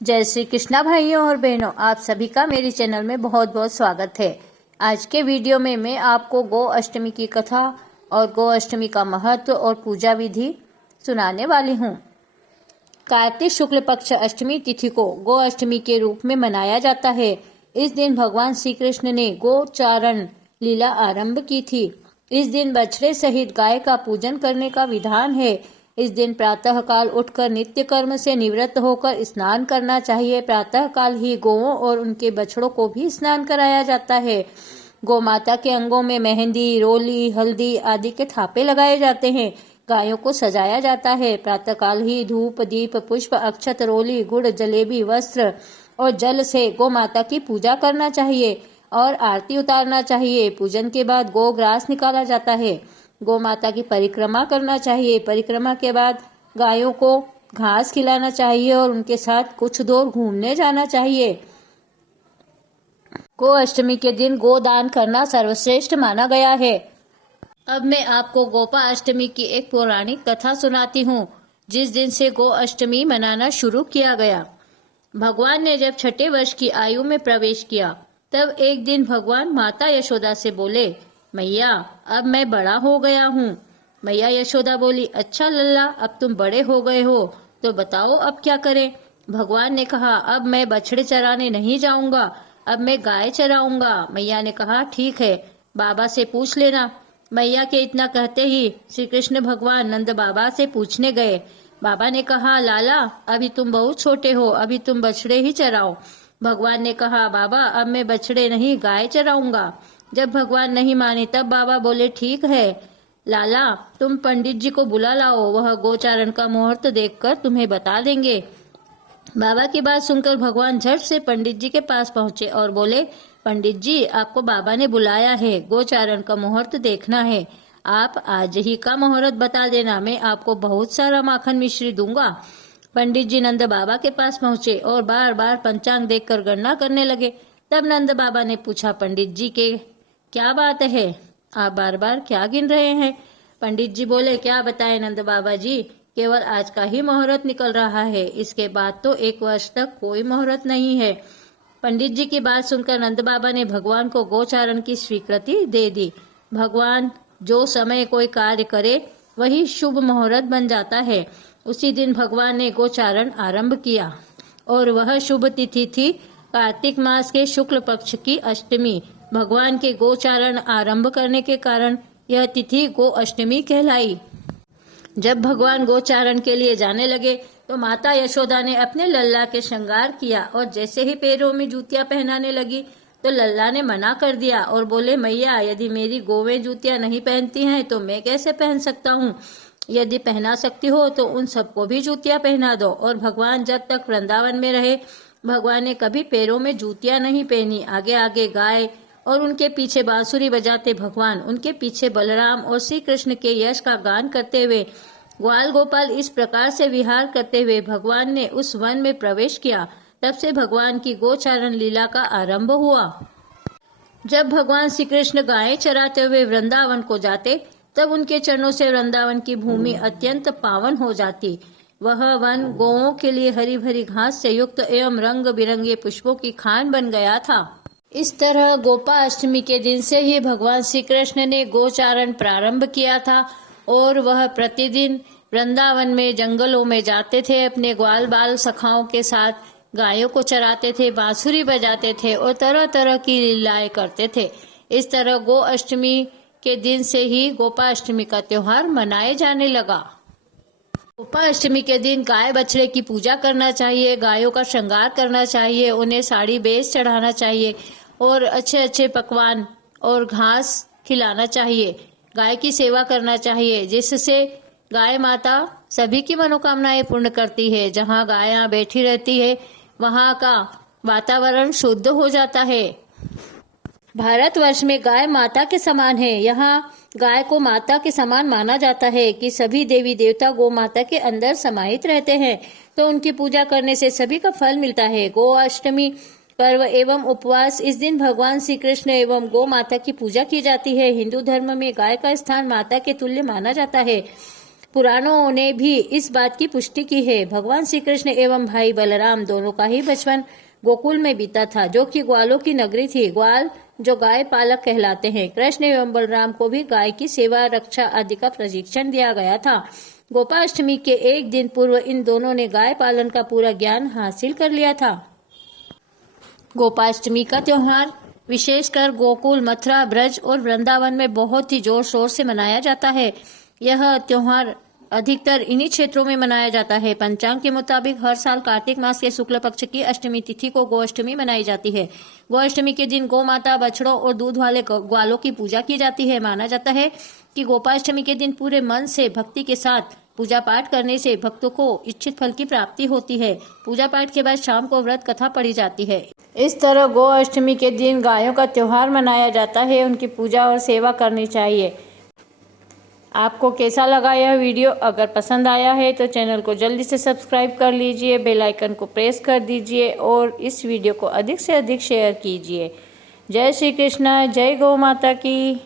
जय श्री कृष्णा भाइयों और बहनों, आप सभी का मेरे चैनल में बहुत बहुत स्वागत है। आज के वीडियो में मैं आपको गो अष्टमी की कथा और गो अष्टमी का महत्व और पूजा विधि सुनाने वाली हूँ। कार्तिक शुक्ल पक्ष अष्टमी तिथि को गो अष्टमी के रूप में मनाया जाता है। इस दिन भगवान श्री कृष्ण ने गोचारण लीला आरंभ की थी। इस दिन बछड़े सहित गाय का पूजन करने का विधान है। इस दिन प्रातः काल उठकर नित्य कर्म से निवृत्त होकर स्नान करना चाहिए। प्रातः काल ही गोवों और उनके बछड़ों को भी स्नान कराया जाता है। गौ माता के अंगों में मेहंदी, रोली, हल्दी आदि के थापे लगाए जाते हैं। गायों को सजाया जाता है। प्रातः काल ही धूप, दीप, पुष्प, अक्षत, रोली, गुड़, जलेबी, वस्त्र और जल से गौ माता की पूजा करना चाहिए और आरती उतारना चाहिए। पूजन के बाद गो ग्रास निकाला जाता है। गौ माता की परिक्रमा करना चाहिए। परिक्रमा के बाद गायों को घास खिलाना चाहिए और उनके साथ कुछ दूर घूमने जाना चाहिए। गो अष्टमी के दिन गोदान करना सर्वश्रेष्ठ माना गया है। अब मैं आपको गोपा अष्टमी की एक पौराणिक कथा सुनाती हूँ, जिस दिन से गो अष्टमी मनाना शुरू किया गया। भगवान ने जब 6ठे वर्ष की आयु में प्रवेश किया, तब एक दिन भगवान माता यशोदा से बोले, मैया अब मैं बड़ा हो गया हूँ। मैया यशोदा बोली, अच्छा लल्ला, अब तुम बड़े हो गए हो तो बताओ अब क्या करें। भगवान ने कहा, अब मैं बछड़े चराने नहीं जाऊंगा, अब मैं गाय चराऊंगा। मैया ने कहा, ठीक है, बाबा से पूछ लेना। मैया के इतना कहते ही श्री कृष्ण भगवान नंद बाबा से पूछने गए। बाबा ने कहा, लाला अभी तुम बहुत छोटे हो, अभी तुम बछड़े ही चराओ। भगवान ने कहा, बाबा अब मैं बछड़े नहीं गाय चराऊंगा। जब भगवान नहीं माने तब बाबा बोले, ठीक है लाला, तुम पंडित जी को बुला लाओ, वह गोचारण का मुहूर्त देखकर तुम्हें बता देंगे। बाबा की बात सुनकर भगवान झट से पंडित जी के पास पहुंचे और बोले, पंडित जी आपको बाबा ने बुलाया है, गोचारण का मुहूर्त देखना है। आप आज ही का मुहूर्त बता देना, मैं आपको बहुत सारा माखन मिश्री दूंगा। पंडित जी नंद बाबा के पास पहुंचे और बार बार पंचांग देखकर गणना करने लगे। तब नंद बाबा ने पूछा, पंडित जी के क्या बात है, आप बार बार क्या गिन रहे हैं। पंडित जी बोले, क्या बताएं नंद बाबा जी, केवल आज का ही मुहूर्त निकल रहा है, इसके बाद तो 1 वर्ष तक कोई मुहूर्त नहीं है। पंडित जी की बात सुनकर नंद बाबा ने भगवान को गोचारण की स्वीकृति दे दी। भगवान जो समय कोई कार्य करे वही शुभ मुहूर्त बन जाता है। उसी दिन भगवान ने गोचारण आरंभ किया और वह शुभ तिथि थी कार्तिक मास के शुक्ल पक्ष की अष्टमी। भगवान के गोचारण आरंभ करने के कारण यह तिथि गो अष्टमी कहलाई। जब भगवान गोचारण के लिए जाने लगे तो माता यशोदा ने अपने लल्ला के श्रृंगार किया और जैसे ही पैरों में जूतियां पहनाने लगी तो लल्ला ने मना कर दिया और बोले, मैया यदि मेरी गोवें जूतियां नहीं पहनती हैं तो मैं कैसे पहन सकता हूँ। यदि पहना सकती हो तो उन सबको भी जूतियां पहना दो। और भगवान जब तक वृंदावन में रहे भगवान ने कभी पैरों में जूतियां नहीं पहनी। आगे आगे गाय और उनके पीछे बांसुरी बजाते भगवान, उनके पीछे बलराम और श्री कृष्ण के यश का गान करते हुए ग्वाल गोपाल इस प्रकार से विहार करते हुए भगवान ने उस वन में प्रवेश किया। तब से भगवान की गोचारण लीला का आरंभ हुआ। जब भगवान श्री कृष्ण गायें चराते हुए वृंदावन को जाते तब उनके चरणों से वृंदावन की भूमि अत्यंत पावन हो जाती। वह वन गौओं के लिए हरी भरी घास से युक्त एवं रंग बिरंगे पुष्पों की खान बन गया था। इस तरह गोपा अष्टमी के दिन से ही भगवान श्री कृष्ण ने गोचारण प्रारंभ किया था और वह प्रतिदिन वृंदावन में जंगलों में जाते थे, अपने ग्वाल बाल सखाओं के साथ गायों को चराते थे, बांसुरी बजाते थे और तरह तरह की लीलाएं करते थे। इस तरह गो अष्टमी के दिन से ही गोपा अष्टमी का त्योहार मनाए जाने लगा। गोपा अष्टमी के दिन गाय बछड़े की पूजा करना चाहिए, गायों का श्रृंगार करना चाहिए, उन्हें साड़ी बेच चढ़ाना चाहिए और अच्छे अच्छे पकवान और घास खिलाना चाहिए। गाय की सेवा करना चाहिए, जिससे गाय माता सभी की मनोकामनाएं पूर्ण करती है। जहाँ गायें बैठी रहती है वहाँ का वातावरण शुद्ध हो जाता है। भारतवर्ष में गाय माता के समान है। यहाँ गाय को माता के समान माना जाता है कि सभी देवी देवता गौ माता के अंदर समाहित रहते हैं, तो उनकी पूजा करने से सभी का फल मिलता है। गो अष्टमी पर्व एवं उपवास, इस दिन भगवान श्री कृष्ण एवं गौ माता की पूजा की जाती है। हिंदू धर्म में गाय का स्थान माता के तुल्य माना जाता है। पुराणों ने भी इस बात की पुष्टि की है। भगवान श्री कृष्ण एवं भाई बलराम दोनों का ही बचपन गोकुल में बीता था, जो कि ग्वालों की नगरी थी। ग्वाल जो गाय पालक कहलाते हैं। कृष्ण एवं बलराम को भी गाय की सेवा, रक्षा आदि का प्रशिक्षण दिया गया था। गोपाष्टमी के एक दिन पूर्व इन दोनों ने गाय पालन का पूरा ज्ञान हासिल कर लिया था। गोपाष्टमी का त्योहार विशेषकर गोकुल, मथुरा, ब्रज और वृंदावन में बहुत ही जोर शोर से मनाया जाता है। यह त्योहार अधिकतर इन्हीं क्षेत्रों में मनाया जाता है। पंचांग के मुताबिक हर साल कार्तिक मास के शुक्ल पक्ष की अष्टमी तिथि को गोअष्टमी मनाई जाती है। गोअष्टमी के दिन गौ माता, बछड़ों और दूध वाले ग्वालों की पूजा की जाती है। माना जाता है कि गोपाष्टमी के दिन पूरे मन से भक्ति के साथ पूजा पाठ करने से भक्तों को इच्छित फल की प्राप्ति होती है। पूजा पाठ के बाद शाम को व्रत कथा पढ़ी जाती है। इस तरह गोअष्टमी के दिन गायों का त्योहार मनाया जाता है। उनकी पूजा और सेवा करनी चाहिए। आपको कैसा लगा यह वीडियो? अगर पसंद आया है तो चैनल को जल्दी से सब्सक्राइब कर लीजिए, बेल आइकन को प्रेस कर दीजिए और इस वीडियो को अधिक से अधिक शेयर कीजिए। जय श्री कृष्ण, जय गौ माता की।